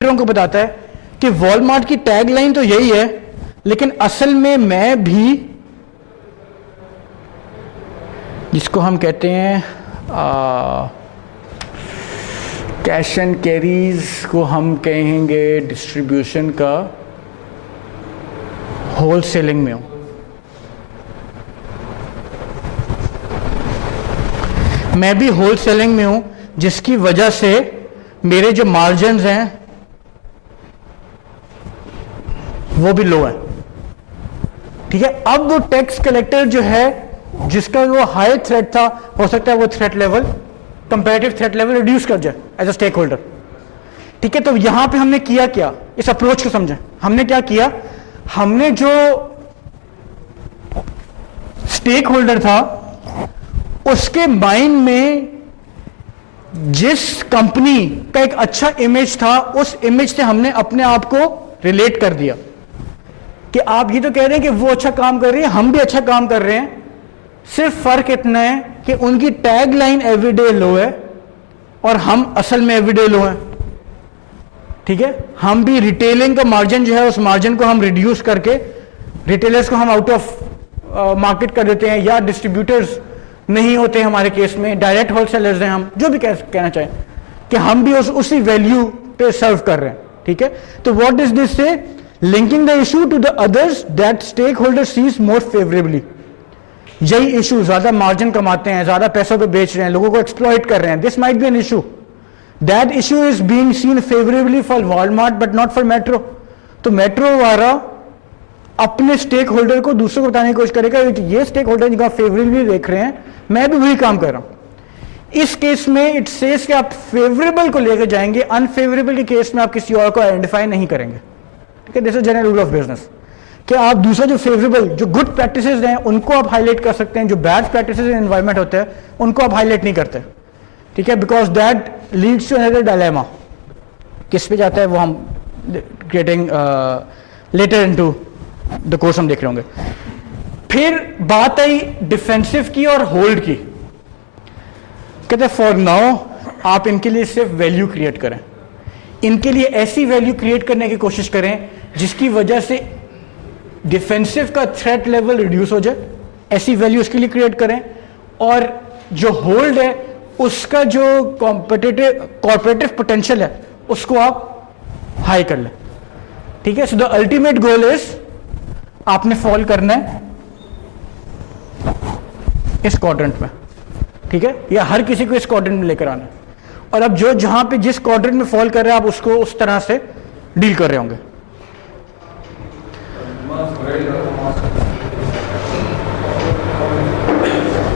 को बताता है कि वॉलमार्ट की टैगलाइन तो यही है, लेकिन असल में मैं भी, जिसको हम कहते हैं कैश एंड कैरीज को हम कहेंगे डिस्ट्रीब्यूशन का, होलसेलिंग में हूं। मैं भी होलसेलिंग में हूं, जिसकी वजह से मेरे जो मार्जिन्स हैं वो भी लो है। ठीक है, अब वो टैक्स कलेक्टर जो है, जिसका वो हाई थ्रेट था, हो सकता है वो threat level, comparative threat level reduce कर जाए एज अ स्टेक होल्डर। ठीक है, तो यहां पे हमने किया क्या, इस अप्रोच को समझें। हमने क्या किया, हमने जो स्टेक होल्डर था उसके माइंड में जिस कंपनी का एक अच्छा इमेज था, उस इमेज से हमने अपने आप को रिलेट कर दिया कि आप ये तो कह रहे हैं कि वो अच्छा काम कर रही है, हम भी अच्छा काम कर रहे हैं, सिर्फ फर्क इतना है कि उनकी टैग लाइन एवरीडे लो है और हम असल में एवरीडे लो हैं। ठीक है, हम भी रिटेलिंग का मार्जिन जो है, उस मार्जिन को हम रिड्यूस करके रिटेलर्स को हम आउट ऑफ मार्केट कर देते हैं, या डिस्ट्रीब्यूटर्स नहीं होते हमारे केस में, डायरेक्ट होलसेलर्स हैं हम, जो भी कहना चाहें कि हम भी उसी वैल्यू पे सर्व कर रहे हैं। ठीक है, तो what is this say, linking the issue to the others that stakeholder sees more favourably. यही इशू, ज्यादा मार्जिन कमाते हैं, ज्यादा पैसों पे बेच रहे हैं, लोगों को एक्सप्लॉइट कर रहे हैं, this might be an issue. That issue is being seen favourably for Walmart but not for metro. तो मेट्रो वाला अपने स्टेक होल्डर को दूसरों को बताने की कोशिश करेगा, ये स्टेक होल्डर जिनको आप फेवरेबली देख रहे हैं, मैं भी वही काम कर रहा हूं। इस केस में इट सेज कि आप फेवरेबल को लेकर जाएंगे, अनफेवरेबल के केस में आप किसी और को आइडेंटिफाई नहीं करेंगे। ठीक है, this is general rule of business कि आप दूसरा जो फेवरेबल, जो गुड प्रैक्टिसेस हैं उनको आप हाईलाइट कर सकते हैं, जो बैड प्रैक्टिसेस इन एनवायरमेंट होते हैं उनको आप हाईलाइट नहीं करते। ठीक है, because that leads to another dilemma. किस पे जाता है वो हम getting later into the course हम देख रहे होंगे। फिर बात आई डिफेंसिव की और होल्ड की। कहते फॉर नाउ आप इनके लिए सिर्फ वैल्यू क्रिएट करें, इनके लिए ऐसी वैल्यू क्रिएट करने की कोशिश करें जिसकी वजह से डिफेंसिव का थ्रेट लेवल रिड्यूस हो जाए, ऐसी वैल्यू उसके लिए क्रिएट करें, और जो होल्ड है उसका जो कॉर्पोरेटिव पोटेंशियल है उसको आप हाई कर लें। ठीक है, so the ultimate goal is आपने फॉल करना है इस क्वाड्रेंट में। ठीक है, या हर किसी को इस क्वाड्रेंट में लेकर आना है, और अब जो जहां पे जिस क्वाड्रेंट में फॉल कर रहे हैं आप उसको उस तरह से डील कर रहे होंगे।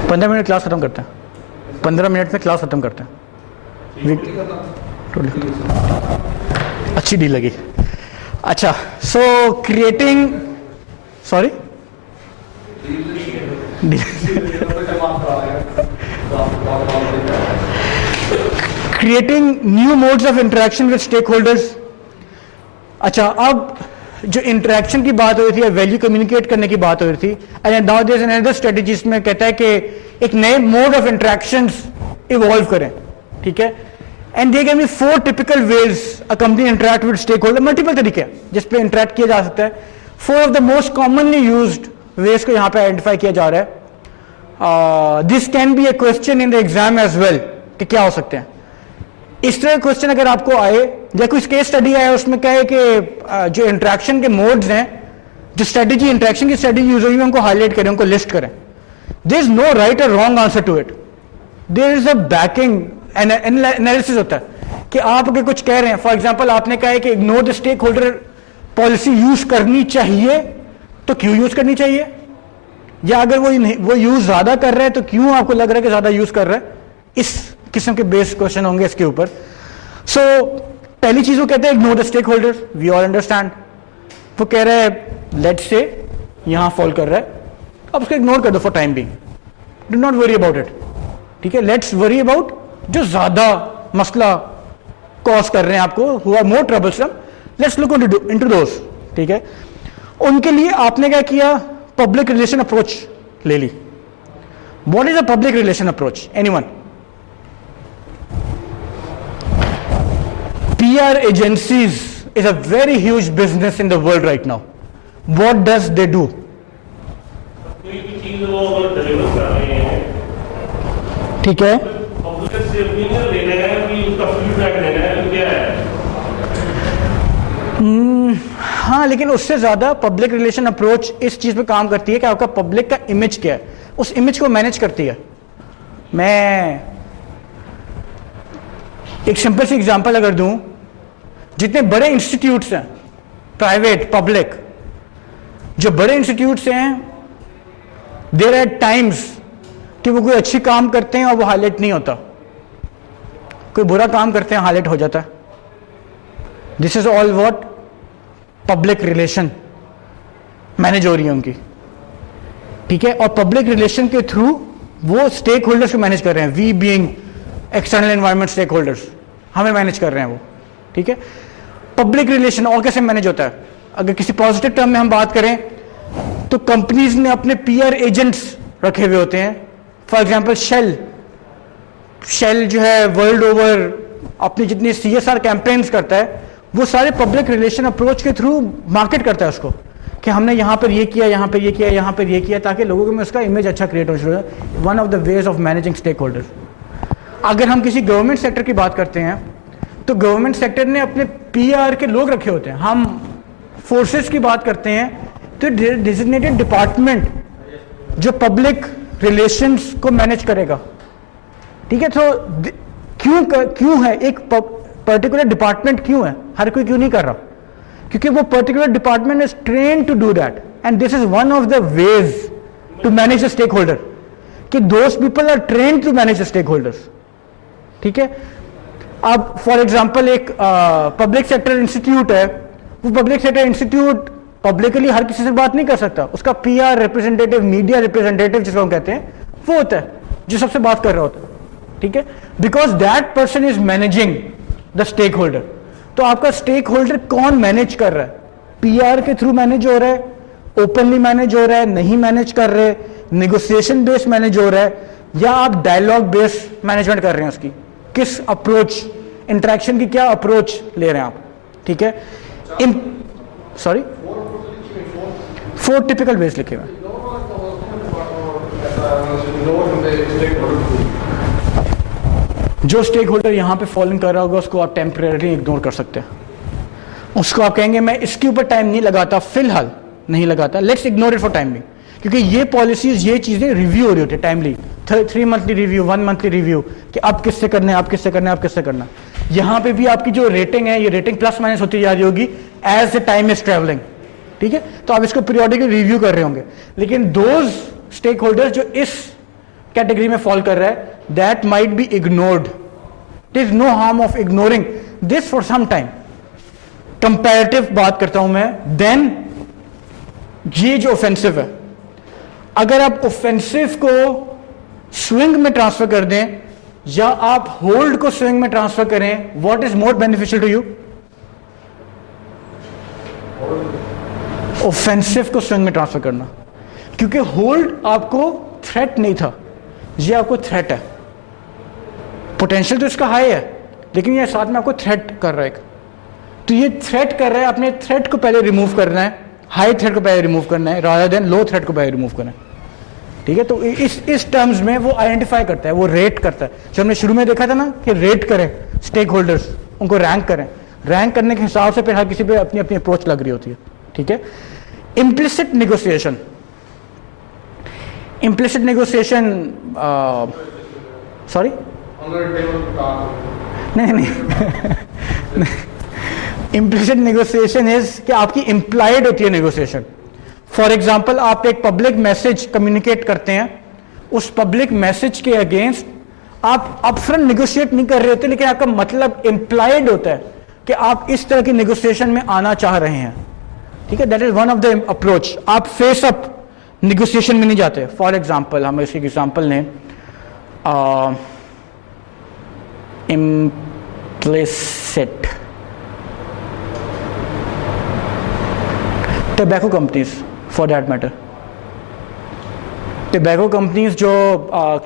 पंद्रह मिनट क्लास खत्म करते हैं, 15 मिनट में क्लास खत्म करते हैं। अच्छी डील लगी। अच्छा, so creating, sorry creating new modes of interaction with stakeholders. अच्छा, अब जो इंटरेक्शन की बात हो रही थी, वैल्यू कम्युनिकेट करने की बात हो रही थी, and now there is another strategy इसमें कहता है कि एक नए मोड ऑफ इंटरेक्शंस इवॉल्व करें। ठीक है, and there can be 4 typical ways a company interact with stakeholder. Multiple तरीके हैं जिस पे इंटरेक्ट किया जा सकता है। 4 of the most commonly used ways को यहां पे आइडेंटिफाई किया जा रहा है। This can be a question in the exam as well कि क्या हो सकते हैं। इस तरह क्वेश्चन अगर आपको आए, या कोई केस स्टडी आया उसमें क्या है कि जो इंटरेक्शन के मोड्स हैं, जो स्ट्रेटेजी, इंटरेक्शन की स्ट्रेटेजी यूज हुई है, उनको हाईलाइट करें, उनको लिस्ट करें। देयर इज नो राइट और wrong answer to it, there is a backing analysis होता है कि आप अगर कुछ कह रहे हैं, फॉर एग्जाम्पल आपने कहा है कि ignore the stakeholder policy use करनी चाहिए, तो क्यों यूज करनी चाहिए, या अगर वो यूज ज्यादा कर रहा है तो क्यों आपको लग रहा है कि ज्यादा यूज कर रहा है। इस किस्म के बेस क्वेश्चन होंगे इसके ऊपर। सो पहली चीज वो कहते हैं ignore the stakeholder, we all understand. वो कह रहा है लेट्स से यहां फॉल कर रहा है, अब उसको इग्नोर कर दो for time being, do not worry about it. ठीक है, लेट्स वरी अबाउट जो ज्यादा मसला कॉज कर रहे हैं आपको, who are more troublesome, let's look into those. ठीक है, उनके लिए आपने क्या किया, पब्लिक रिलेशन अप्रोच ले ली। What is a public relation approach, anyone? PR agencies is a very huge business in the world right now. What does they do? कोई भी चीज वो अगर डिलीवर कर रहे हैं, ठीक है, पब्लिक से ओपिनियन लेना है कि उसका फीडबैक लेना है, क्या है? हाँ, लेकिन उससे ज्यादा पब्लिक रिलेशन अप्रोच इस चीज पे काम करती है कि आपका पब्लिक का इमेज क्या है, उस इमेज को मैनेज करती है। मैं एक सिंपल सी एग्जांपल अगर दूं, जितने बड़े इंस्टीट्यूट्स हैं, प्राइवेट पब्लिक, जो बड़े इंस्टीट्यूट्स हैं, देयर आर टाइम्स कि वो कोई अच्छी काम करते हैं और वो हाईलाइट नहीं होता, कोई बुरा काम करते हैं हाईलाइट हो जाता है। This is all what public relation manage हो रही है उनकी, ठीक है। और पब्लिक रिलेशन के थ्रू वो स्टेक होल्डर्स को मैनेज कर रहे हैं, we being external environment stakeholders, हमें मैनेज कर रहे हैं वो, ठीक है। पब्लिक रिलेशन और कैसे मैनेज होता है? अगर किसी पॉजिटिव टर्म में हम बात करें तो कंपनीज ने अपने पीआर एजेंट्स रखे हुए होते हैं। फॉर एग्जांपल शेल जो है वर्ल्ड ओवर अपनी जितनी CSR कैंपेन्स करता है, वो सारे पब्लिक रिलेशन अप्रोच के थ्रू मार्केट करता है उसको, कि हमने यहाँ पर ये किया, यहाँ पर ये किया, यहाँ पर ये किया, ताकि लोगों में उसका इमेज अच्छा क्रिएट हो जाए। One of the ways of managing stakeholders. अगर हम किसी गवर्नमेंट सेक्टर की बात करते हैं तो गवर्नमेंट सेक्टर ने अपने PR के लोग रखे होते हैं। हम फोर्सेस की बात करते हैं तो डेजिग्नेटेड डिपार्टमेंट जो पब्लिक रिलेशंस को मैनेज करेगा, ठीक है। तो क्यों है एक पर्टिकुलर डिपार्टमेंट, क्यों है? हर कोई क्यों नहीं कर रहा? क्योंकि वो particular department is train to do that, and this is one of the ways to manage the stakeholder, कि those people are train to manage the stakeholders, ठीक है। अब फॉर एग्जाम्पल एक पब्लिक सेक्टर इंस्टीट्यूट है, वो public sector institute publicly हर किसी से बात नहीं कर सकता, उसका PR रिप्रेजेंटेटिव, मीडिया रिप्रेजेंटेटिव जिसको हम कहते हैं, वो होता है जो सबसे बात कर रहा होता है, ठीक है। Because that person is managing the stakeholder. तो आपका स्टेक होल्डर कौन मैनेज कर रहा है? PR के थ्रू मैनेज हो रहा है, ओपनली मैनेज हो रहा है, नहीं मैनेज कर रहे, नेगोशिएशन बेस्ड मैनेज हो रहा है, या आप डायलॉग बेस्ड मैनेजमेंट कर रहे हैं उसकी, किस अप्रोच, इंटरेक्शन की क्या अप्रोच ले रहे हैं आप, ठीक है। सॉरी, 4 टिपिकल बेस लिखे हुए। जो स्टेक होल्डर यहां पे फॉलोइंग कर रहा होगा उसको आप टेम्परेरी इग्नोर कर सकते हैं। उसको आप कहेंगे मैं इसके ऊपर टाइम नहीं लगाता, फिलहाल नहीं लगाता, let's ignore it for time being, क्योंकि ये पॉलिसीज, ये चीजें रिव्यू हो रही होती है timely, 3 monthly review, 1 monthly review, कि अब किससे करना है, आप किससे करना है, आप किससे करना है। यहां पे भी आपकी जो रेटिंग है, ये रेटिंग प्लस माइनस होती जा रही होगी as the time is travelling, ठीक है। तो आप इसको पीरियोडिकली रिव्यू कर रहे होंगे, लेकिन दोज स्टेक होल्डर्स जो इस कैटेगरी में फॉल कर रहा है, that might be ignored. There is no harm of ignoring this for some time. Comparative बात करता हूं मैं, देन ये जो ऑफेंसिव है, अगर आप ऑफेंसिव को स्विंग में ट्रांसफर कर दें या आप होल्ड को स्विंग में ट्रांसफर करें, what is more beneficial to you? Offensive को स्विंग में ट्रांसफर करना, क्योंकि होल्ड आपको थ्रेट नहीं था, ये आपको थ्रेट है। पोटेंशियल तो इसका हाई है, लेकिन ये साथ में आपको थ्रेट कर रहा है। तो ये थ्रेट कर रहा है, आपने थ्रेट को पहले रिमूव करना है, हाई थ्रेट को पहले रिमूव करना है, रादर देन लो थ्रेट को पहले रिमूव करना है, ठीक है। तो इस टर्म्स में वो आइडेंटिफाई करता है, वो रेट करता है। जो हमने शुरू में देखा था ना कि रेट करें स्टेक होल्डर्स, उनको रैंक करें, रैंक करने के हिसाब से फिर हर किसी पे अपनी अपनी अप्रोच लग रही होती है, ठीक है। Implicit negotiation, implicit negotiation, sorry नहीं इम्प्लिसिट नेगोशिएशन इज कि आपकी इंप्लाइड होती है नेगोशिएशन। फॉर एग्जाम्पल, आप एक पब्लिक मैसेज कम्युनिकेट करते हैं, उस पब्लिक मैसेज के अगेंस्ट आप अपफ्रंट नेगोशिएट नहीं कर रहे होते, लेकिन आपका मतलब इंप्लाइड होता है कि आप इस तरह की नेगोशिएशन में आना चाह रहे हैं, ठीक है। That is one of the approach. आप फेस अप नेगोशिएशन में नहीं जाते। फॉर एग्जाम्पल, हम इसकी एग्जाम्पल ने implicit tobacco companies, for that matter, tobacco companies जो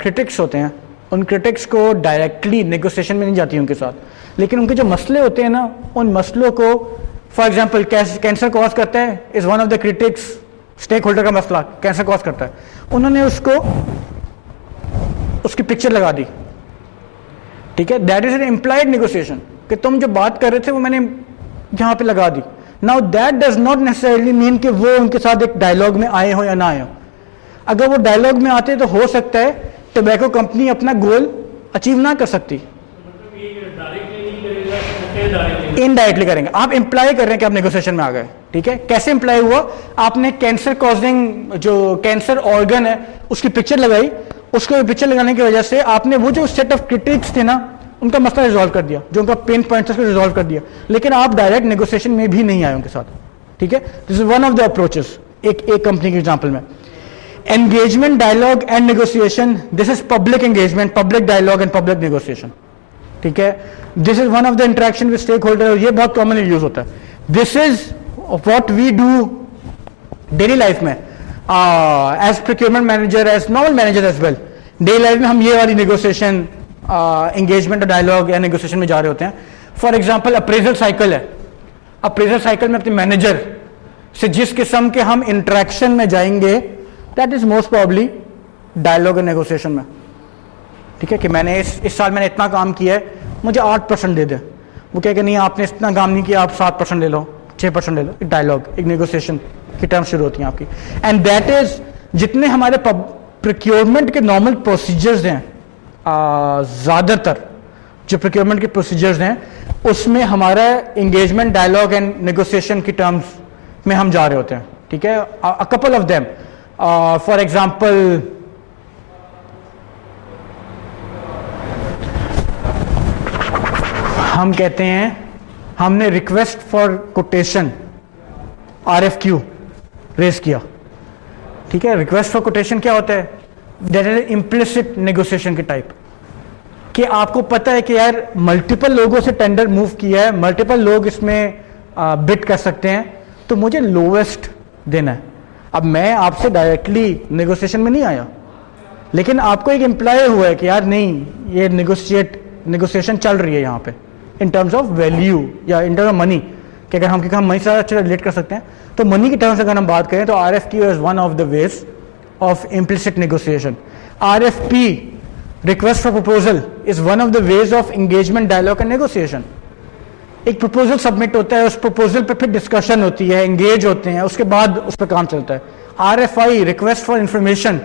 क्रिटिक्स होते हैं, उन क्रिटिक्स को डायरेक्टली नेगोशिएशन में नहीं जाती उनके साथ, लेकिन उनके जो मसले होते हैं ना, उन मसलों को, फॉर एग्जाम्पल कैंसर कॉज करता है, is one of the critics, stakeholder का मसला कैंसर कॉज करता है, उन्होंने उसकी पिक्चर लगा दी, ठीक है, that is an implied negotiation, कि तुम जो बात कर रहे थे वो मैंने यहां पे लगा दी। Now that does not necessarily mean कि वो उनके साथ एक डायलॉग में आए हो या ना आए हो। अगर वो डायलॉग में आते तो हो सकता है टोबैको कंपनी अपना गोल अचीव ना कर सकती, इनडायरेक्टली करेंगे। आप इंप्लाई कर रहे हैं कि आप नेगोशिएशन में आ गए, ठीक है। कैसे इंप्लाई हुआ? आपने कैंसर कॉजिंग जो कैंसर ऑर्गन है उसकी पिक्चर लगाई, उसको पिक्चर लगाने की वजह से आपने वो जो सेट ऑफ क्रिटिक्स थे ना, उनका मसला रिजॉल्व कर दिया, जो उनका पेन पॉइंट था रिजॉल्व कर दिया, लेकिन आप डायरेक्ट नेगोशिएशन में भी नहीं आए उनके साथ, ठीक है। This is one of the approaches एक कंपनी के एग्जांपल में। Engagement, dialogue and negotiation, this is public engagement, public dialogue and public negotiation, ठीक है। This is one of the interaction with stakeholder, ये बहुत कॉमनली यूज होता है। This is what we do daily life में as procurement manager, as normal manager as well. Daily life में हम ये वाली नेगोशिएशन, एंगेजमेंट और डायलॉग या नेगोशिएशन में जा रहे होते हैं। फॉर एग्जाम्पल अप्रेजल साइकिल है, अप्रेजल साइकिल में अपने मैनेजर से जिस किस्म के हम इंटरेक्शन में जाएंगे, that is most probably dialogue और नेगोशिएशन में, ठीक है। कि मैंने इस साल मैंने इतना काम किया है, मुझे 8% दे दे। वो कहेगा नहीं आपने इतना काम नहीं किया, आप 7% ले लो, 6% ले लो। एक डायलॉग, एक नेगोशिएशन की टर्म शुरू होती हैं आपकी। एंड दैट इज, जितने हमारे प्रोक्योरमेंट के नॉर्मल प्रोसीजर्स हैं, ज़्यादातर जो प्रोक्योरमेंट के प्रोसीजर्स हैं उसमें हमारा एंगेजमेंट, डायलॉग एंड नेगोशिएशन की टर्म्स में हम जा रहे होते हैं, ठीक है। A couple of them, for example हम कहते हैं हमने request for quotation RFQ raise किया, ठीक है। रिक्वेस्ट फॉर कोटेशन क्या होता है? दैट इज इम्प्लिसिट नेगोशिएशन के टाइप, कि आपको पता है कि यार मल्टीपल लोगों से टेंडर मूव किया है, मल्टीपल लोग इसमें बिड कर सकते हैं, तो मुझे लोवेस्ट देना है। अब मैं आपसे डायरेक्टली नेगोशिएशन में नहीं आया, लेकिन आपको एक इम्प्लाई हुआ है कि यार नहीं, ये नेगोशिएशन चल रही है यहाँ पे इन टर्म्स ऑफ वैल्यू या इन टर्म्स ऑफ मनी, कि अगर हम मनी से अच्छा रिलेट कर सकते हैं, तो मनी की टर्म्स अगर हम बात करें तो RFQ is one of the ways of implicit negotiation. RFP, request for proposal, is one of the ways of engagement, dialogue and negotiation. एक प्रपोजल सबमिट होता है, उस प्रपोजल पे फिर डिस्कशन होती है, एंगेज होते हैं, उसके बाद उस पर काम चलता है। RFI, request for information,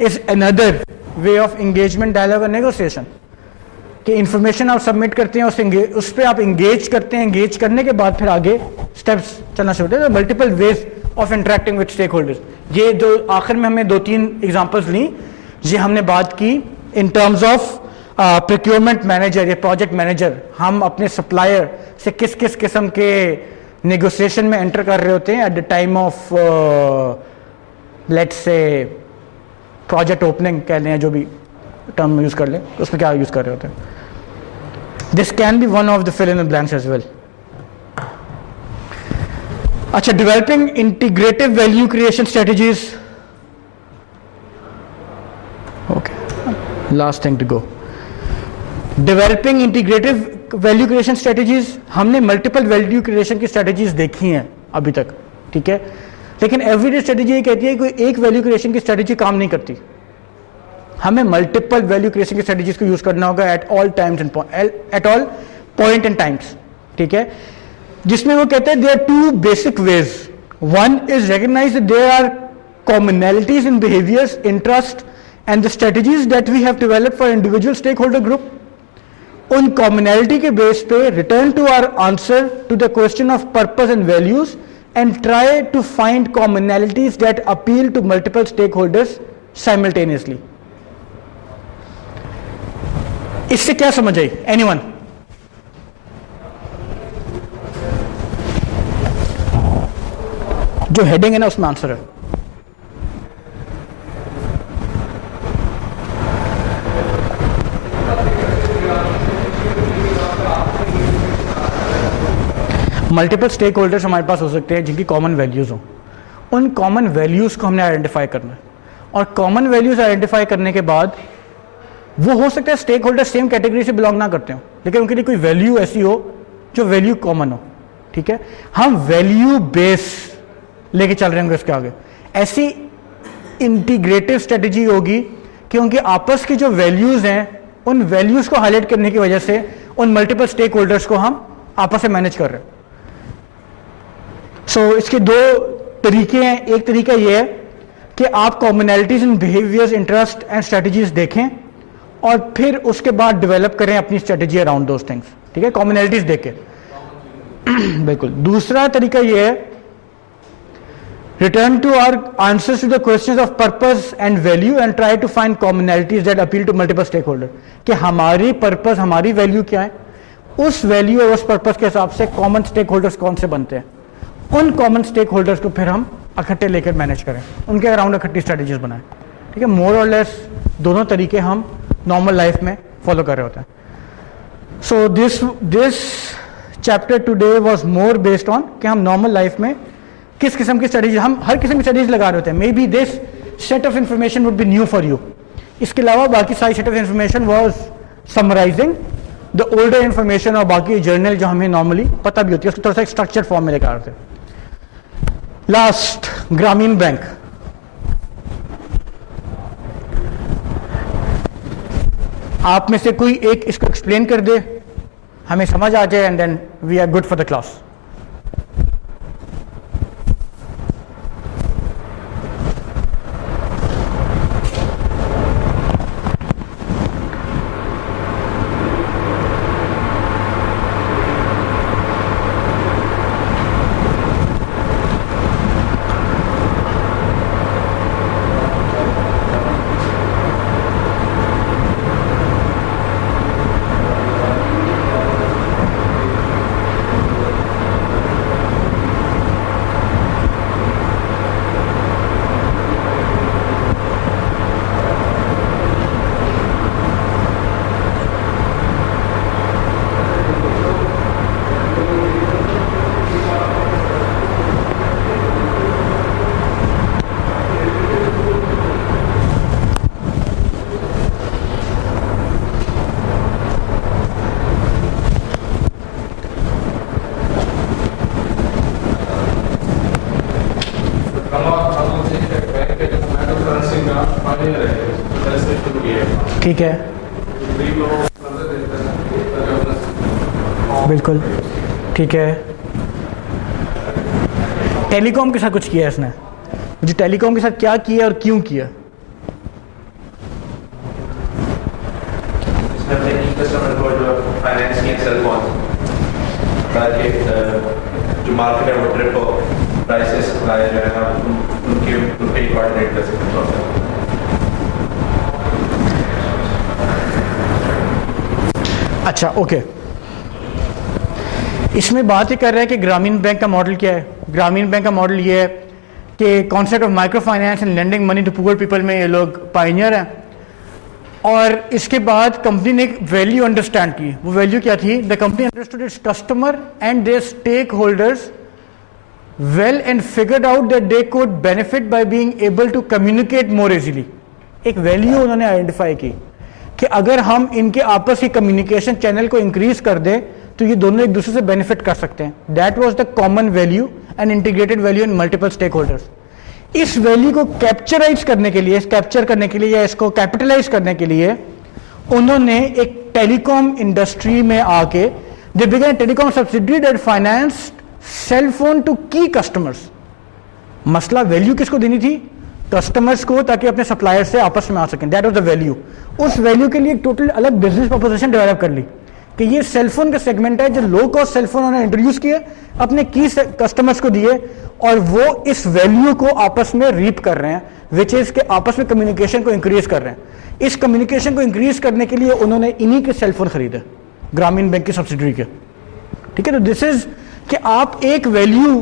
is another way of engagement, dialogue and negotiation, कि इंफॉर्मेशन आप सबमिट करते हैं, उस पर आप एंगेज करते हैं, एंगेज करने के बाद फिर आगे स्टेप्स चलना शुरू होते हैं। Multiple ways of interacting with stakeholders. ये जो आखिर में हमने 2-3 एग्जांपल्स ली, ये हमने बात की in terms of procurement manager या प्रोजेक्ट मैनेजर, हम अपने सप्लायर से किस किस किस्म के नेगोशिएशन में एंटर कर रहे होते हैं at the time of let's say project opening कह लें, जो भी टर्म यूज कर लें, उसमें क्या यूज कर रहे होते हैं। This can be one of the fill in the blanks as well. अच्छा, developing integrative value creation strategies, okay, last thing to go. Developing integrative value creation strategies, हमने मल्टीपल वैल्यू क्रिएशन की strategies देखी हैं अभी तक, ठीक है, लेकिन एवरीडे स्ट्रेटजी ये कहती है कि एक वैल्यू क्रिएशन की स्ट्रेटजी काम नहीं करती, हमें मल्टीपल वैल्यू क्रिएशन की स्ट्रेटजीज को यूज करना होगा at all times and at all point and times, ठीक है। जिसमें वो कहते हैं there are 2 basic ways. One is recognise there are commonalities in behaviours, interest and the strategies that we have developed for individual stakeholder group. उन commonality के base पे return to our answer to the question of purpose and values and try to find commonalities that appeal to multiple stakeholders simultaneously. इससे क्या समझ आई? Anyone? जो heading है ना उसमें आंसर है। मल्टीपल स्टेक होल्डर्स हमारे पास हो सकते हैं जिनकी कॉमन वैल्यूज हो। उन कॉमन वैल्यूज को हमने आइडेंटिफाई करना है, और कॉमन वैल्यूज आइडेंटिफाई करने के बाद वो हो सकता है स्टेक होल्डर सेम कैटेगरी से बिलोंग ना करते हो, लेकिन उनके लिए कोई वैल्यू ऐसी हो जो वैल्यू कॉमन हो, ठीक है। हम वैल्यू बेस लेके चल रहे होंगे उसके आगे। ऐसी इंटीग्रेटिव स्ट्रेटेजी होगी कि उनके आपस की जो वैल्यूज हैं, उन वैल्यूज को हाईलाइट करने की वजह से उन मल्टीपल स्टेक होल्डर्स को हम आपस में मैनेज कर रहे हैं। सो इसके दो तरीके हैं। एक तरीका यह है कि आप commonalities in behaviours, interest and strategies देखें और फिर उसके बाद डेवलप करें अपनी स्ट्रेटजी अराउंड दोज थिंग्स, ठीक है, कॉमनैलिटीज देखें। बिल्कुल। दूसरा तरीका यह है, return to our answers to the questions of purpose and value and try to find commonalities that appeal to multiple stakeholders, कि हमारी पर्पस, हमारी वैल्यू क्या है, उस वैल्यू और उस पर्पस के हिसाब से कॉमन स्टेक होल्डर्स कौन से बनते हैं, उन कॉमन स्टेक होल्डर्स को फिर हम इकट्ठे लेकर मैनेज करें, उनके अराउंड इकट्ठी स्ट्रेटेजीज बनाएं, ठीक है। मोर और लेस दोनों तरीके हम नॉर्मल लाइफ में फॉलो कर रहे होते हैं। So this chapter today was more based on कि हम नॉर्मल लाइफ में किस किस्म की स्ट्रेटेजी, हम हर किस्म की स्ट्रेटेजी लगा रहे होते हैं। Maybe this set of information would be new for you. इसके अलावा बाकी सारी set of information was summarising the older information और बाकी जर्नल जो हमें नॉर्मली पता भी होती है, उसको थोड़ा सा एक स्ट्रक्चर्ड फॉर्म में लेकर आते हैं। लास्ट, ग्रामीण बैंक। आप में से कोई एक इसको एक्सप्लेन कर दे, हमें समझ आ जाए, and then we are good for the class. ठीक है, बिल्कुल ठीक है। टेलीकॉम के साथ कुछ किया है इसने, मुझे टेलीकॉम के साथ क्या किया और क्यों किया? जो मार्केट है वो ट्रिपल प्राइसेस सप्लाई जो है ना उनके कोऑर्डिनेट कर सकते हैं। अच्छा, ओके। इसमें बात ही कर रहा है कि ग्रामीण बैंक का मॉडल क्या है। ग्रामीण बैंक का मॉडल ये है कि concept of microfinance and lending money to poor people में ये लोग पायनियर हैं। और इसके बाद कंपनी ने एक वैल्यू अंडरस्टैंड की। वो वैल्यू क्या थी? The company understood its customer and their stakeholders well and figured out that they could benefit by being able to communicate more easily. एक वैल्यू उन्होंने आइडेंटिफाई की कि अगर हम इनके आपस की कम्युनिकेशन चैनल को इंक्रीज कर दें तो ये दोनों एक दूसरे से बेनिफिट कर सकते हैं। That was the common value and integrated value in multiple stakeholders. इस वैल्यू को कैप्चराइज करने के लिए, कैप्चर करने के लिए या इसको कैपिटलाइज करने के लिए उन्होंने एक टेलीकॉम इंडस्ट्री में आके they began telecom subsidiary that financed cell phone to key customers. मसला वैल्यू किसको देनी थी? कस्टमर्स को, ताकि अपने सप्लायर से आपस में आ सकें। That was the value. उस वैल्यू के लिए एक टोटल अलग बिजनेस प्रोपोजिशन डेवलप कर ली कि ये सेलफोन का सेगमेंट है जो लो कॉस्ट सेलफोन उन्होंने इंट्रोड्यूस किए, अपने की कस्टमर्स को दिए और वो इस वैल्यू को आपस में रीप कर रहे हैं, विच इज के आपस में कम्युनिकेशन को इंक्रीज कर रहे हैं। इस कम्युनिकेशन को इंक्रीज करने के लिए उन्होंने इन्हीं के सेलफोन खरीदे, ग्रामीण बैंक की सब्सिडरी के। ठीक है, तो दिस इज कि आप एक वैल्यू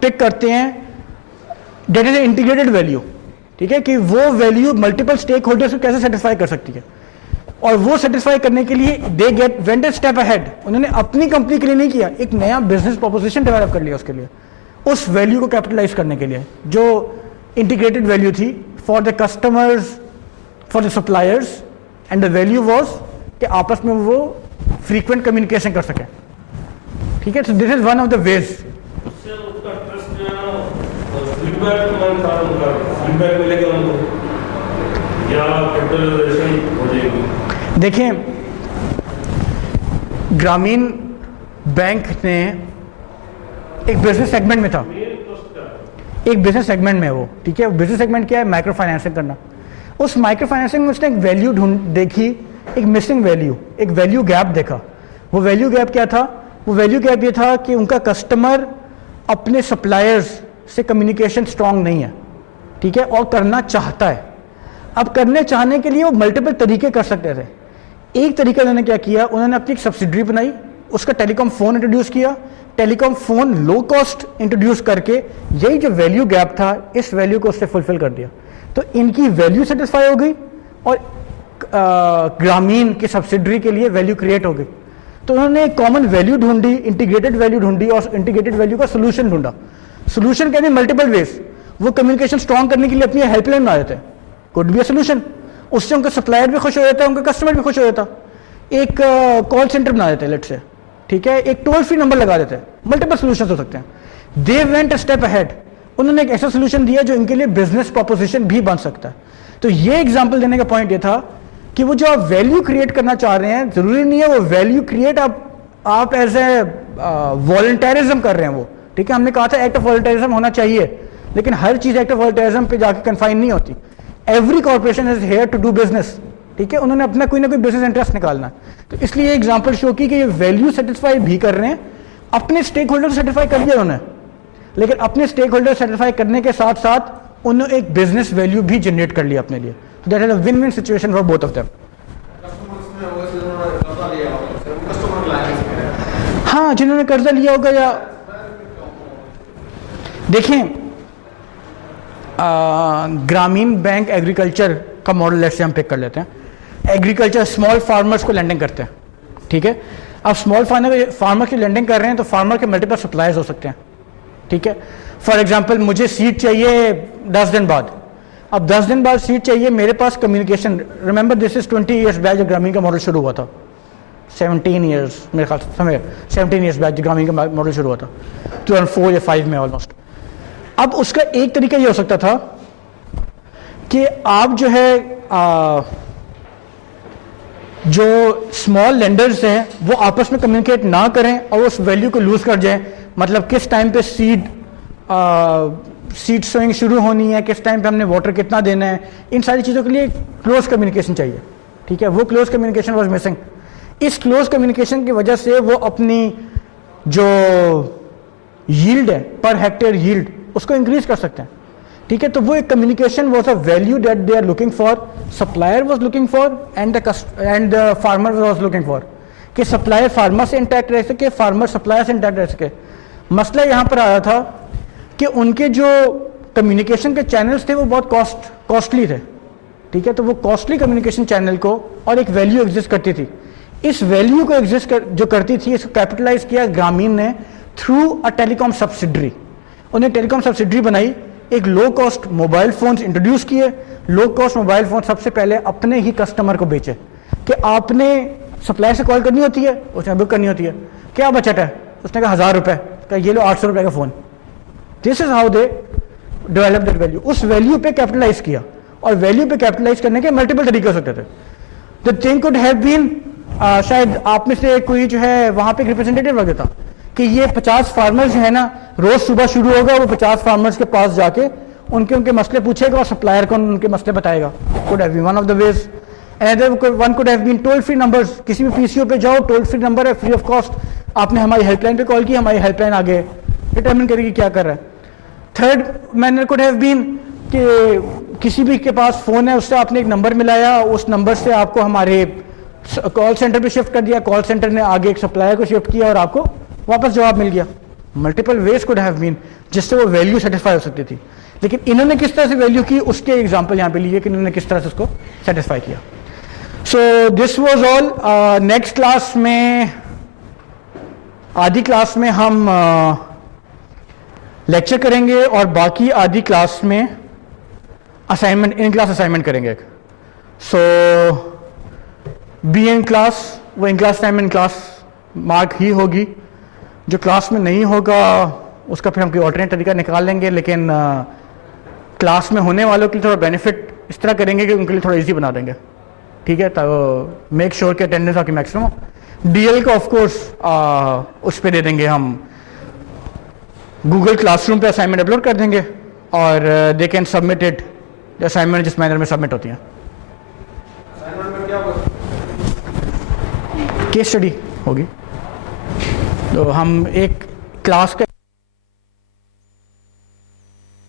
पिक करते हैं दैट इज इंटीग्रेटेड वैल्यू। ठीक है, कि वो वैल्यू मल्टीपल स्टेक होल्डर्स को कैसे सेटिस्फाई कर सकती है, और वो सेटिस्फाई करने के लिए they get went a step ahead. उन्होंने अपनी कंपनी के लिए नहीं किया, एक नया बिजनेस प्रोपोजिशन डेवलप कर लिया उसके लिए, उस वैल्यू को कैपिटलाइज करने के लिए जो इंटीग्रेटेड वैल्यू थी for the customers, for the suppliers and the value was कि आपस में वो फ्रीक्वेंट कम्युनिकेशन कर सकें। ठीक है, so this is one of the veg. उससे उसका ट्रस्ट जो है ना फीडबैक मिलेगा उनको या कैपिटलाइजेशन हो जाएगी। देखिए, ग्रामीण बैंक ने एक बिजनेस सेगमेंट में था, एक बिजनेस सेगमेंट में वो, ठीक है, बिजनेस सेगमेंट क्या है, माइक्रो फाइनेंसिंग करना। उस माइक्रो फाइनेंसिंग में उसने एक वैल्यू देखी, एक मिसिंग वैल्यू, एक वैल्यू गैप देखा। वो वैल्यू गैप क्या था? वो वैल्यू गैप ये था कि उनका कस्टमर अपने सप्लायर्स से कम्युनिकेशन स्ट्रांग नहीं है, ठीक है, और करना चाहता है। अब करने चाहने के लिए वो मल्टीपल तरीके कर सकते थे। एक तरीका उन्होंने क्या किया, उन्होंने अपनी एक सब्सिडरी बनाई, उसका टेलीकॉम फोन इंट्रोड्यूस किया। Telecom phone low cost introduce करके यही जो वैल्यू गैप था, इस वैल्यू को उससे फुलफिल कर दिया। तो इनकी वैल्यू सेटिस्फाई हो गई और ग्रामीण की सब्सिडरी के लिए वैल्यू क्रिएट हो गई। तो उन्होंने एक कॉमन वैल्यू ढूंढी, इंटीग्रेटेड वैल्यू ढूंढी और इंटीग्रेटेड वैल्यू का सोल्यूशन ढूंढा। सोल्यूशन कहते हैं मल्टीपल वेज। वो कम्युनिकेशन स्ट्रांग करने के लिए अपनी हेल्पलाइन बना देते हैं, कुड बी अ सोल्यूशन। उससे उनका सप्लायर भी खुश हो जाता है, उनका कस्टमर भी खुश हो जाता। एक कॉल सेंटर बना देते हैं लेट से, ठीक है, एक टोल फ्री नंबर लगा देते हैं। मल्टीपल सोल्यूशन हो सकते हैं। They went a step ahead. उन्होंने एक ऐसा सोल्यूशन दिया जो इनके लिए बिजनेस प्रोपोजिशन भी बन सकता है। तो ये एग्जांपल देने का पॉइंट ये था कि वो जो आप वैल्यू क्रिएट करना चाह रहे हैं, जरूरी नहीं है वो वैल्यू क्रिएट आप एज ए वॉलंटियरिज्म कर रहे हैं वो, ठीक है। हमने कहा था एक्ट ऑफ वॉलंटियरिज्म होना चाहिए, लेकिन हर चीज एक्ट ऑफ वॉलंटियरिज्म पे जाके कन्फाइन नहीं होती। Every corporation is here to do business, ठीक है। उन्होंने अपना कोई ना कोई बिजनेस इंटरेस्ट निकालना। तो इसलिए एग्जांपल शो की कि ये वैल्यू सेटिस्फाई भी कर रहे हैं, अपने स्टेक होल्डर सेटिस्फाई कर दिया उन्होंने, लेकिन अपने स्टेक होल्डर सेटिस्फाई करने के साथ साथ उन्होंने एक बिजनेस वैल्यू भी जनरेट कर लिया अपने लिए। तो that is a win win situation for both of them. हाँ, जिन्होंने कर्जा लिया होगा, या देखें ग्रामीण बैंक एग्रीकल्चर का मॉडल ऐसे हम पिक कर लेते हैं। एग्रीकल्चर स्मॉल फार्मर्स को लेंडिंग करते हैं, ठीक है। अब स्मॉल फार्मर की लेंडिंग कर रहे हैं तो फार्मर के मल्टीपल सप्लायर्स हो सकते हैं, ठीक है। फॉर एग्जांपल मुझे सीड चाहिए 10 दिन बाद। अब 10 दिन बाद सीड चाहिए, मेरे पास communication, remember this is 20 years back जब ग्रामीण का मॉडल शुरू हुआ था, 17 ईयर्स मेरे ख्याल से, 17 ईयर्स बैक जब ग्रामीण का मॉडल शुरू हुआ था, 2004 या 5 में ऑलमोस्ट। अब उसका एक तरीका ये हो सकता था कि आप जो है जो स्मॉल लेंडर्स हैं वो आपस में कम्युनिकेट ना करें और उस वैल्यू को लूज कर जाएं। मतलब किस टाइम पे सीड सोइंग शुरू होनी है, किस टाइम पे हमने वाटर कितना देना है, इन सारी चीज़ों के लिए क्लोज कम्युनिकेशन चाहिए, ठीक है। वो क्लोज कम्युनिकेशन वाज मिसिंग। इस क्लोज कम्युनिकेशन की वजह से वो अपनी जो यील्ड है, पर हेक्टेयर यील्ड, उसको इंक्रीज कर सकते हैं, ठीक है। तो वो एक communication was a value that they are looking for, supplier was looking for and the farmer was looking for, कि सप्लायर फार्मर से इंटैक्ट रह सके, फार्मर सप्लायर से इंटैक्ट रह सके। मसला यहाँ पर आया था कि उनके जो कम्युनिकेशन के चैनल्स थे वो बहुत कॉस्टली थे, ठीक है। तो वो कॉस्टली कम्युनिकेशन चैनल को और एक वैल्यू एग्जिस्ट करती थी, इस वैल्यू को जो करती थी, इसको कैपिटलाइज किया ग्रामीण ने थ्रू अ टेलीकॉम सब्सिडरी। उन्हें टेलीकॉम सब्सिडरी बनाई, एक low cost mobile phones introduce किए। लो कॉस्ट मोबाइल फोन सबसे पहले अपने ही कस्टमर को बेचे कि आपने सप्लायर से कॉल करनी होती है, उसने बुक करनी होती है, क्या बजट है, उसने कहा 1000 रुपये का, ये लो 800 रुपये का phone. This is how they develop that value. उस वैल्यू पे कैपिटलाइज किया, और वैल्यू पे कैपिटलाइज करने के मल्टीपल तरीके हो सकते थे। The thing could have been, शायद आप में से कोई जो है वहां पे एक रिप्रेजेंटेटिव रख देता कि ये 50 फार्मर्स जो है ना, रोज सुबह शुरू होगा, वो 50 फार्मर्स के पास जाके उनके मसले पूछेगा और सप्लायर को उनके मसले बताएगा। Could have been one of the ways. Another one could have been toll free numbers. किसी भी पीसीओ पे जाओ, टोल फ्री नंबर है, फ्री ऑफ कॉस्ट, आपने हमारी हेल्पलाइन पे कॉल की, हमारी हेल्पलाइन आगे डिटरमिन करेगी क्या कर रहा है। Third manner could have been कि किसी भी के पास फोन है, उससे आपने एक नंबर मिलाया, उस नंबर से आपको हमारे कॉल सेंटर पे शिफ्ट कर दिया, कॉल सेंटर ने आगे एक सप्लायर को शिफ्ट किया और आपको वापस जवाब मिल गया। Multiple ways could have been, जिससे वो वैल्यू सेटिस्फाई हो सकती थी। लेकिन इन्होंने किस तरह से वैल्यू की, उसके एग्जांपल यहाँ पे लिए कि इन्होंने किस तरह से उसको सेटिस्फाई किया। So this was all. Next class में, आधी क्लास में हम लेक्चर करेंगे और बाकी आधी क्लास में असाइनमेंट, इन क्लास असाइनमेंट करेंगे। सो बी इन क्लास, वो in class time in class mark ही होगी। जो क्लास में नहीं होगा उसका फिर हम कोई ऑल्टरनेट तरीका निकाल लेंगे, लेकिन क्लास में होने वालों के लिए थोड़ा बेनिफिट इस तरह करेंगे कि उनके लिए थोड़ा इजी बना देंगे, ठीक है। तो मेक श्योर कि अटेंडेंस आपकी मैक्सिमम। डीएल का ऑफ कोर्स उस पर दे देंगे हम, गूगल क्लासरूम पे असाइनमेंट अपलोड कर देंगे और they can submit it, assignment जिस मैनर में सबमिट होती हैं। केस स्टडी होगी, तो हम एक क्लास का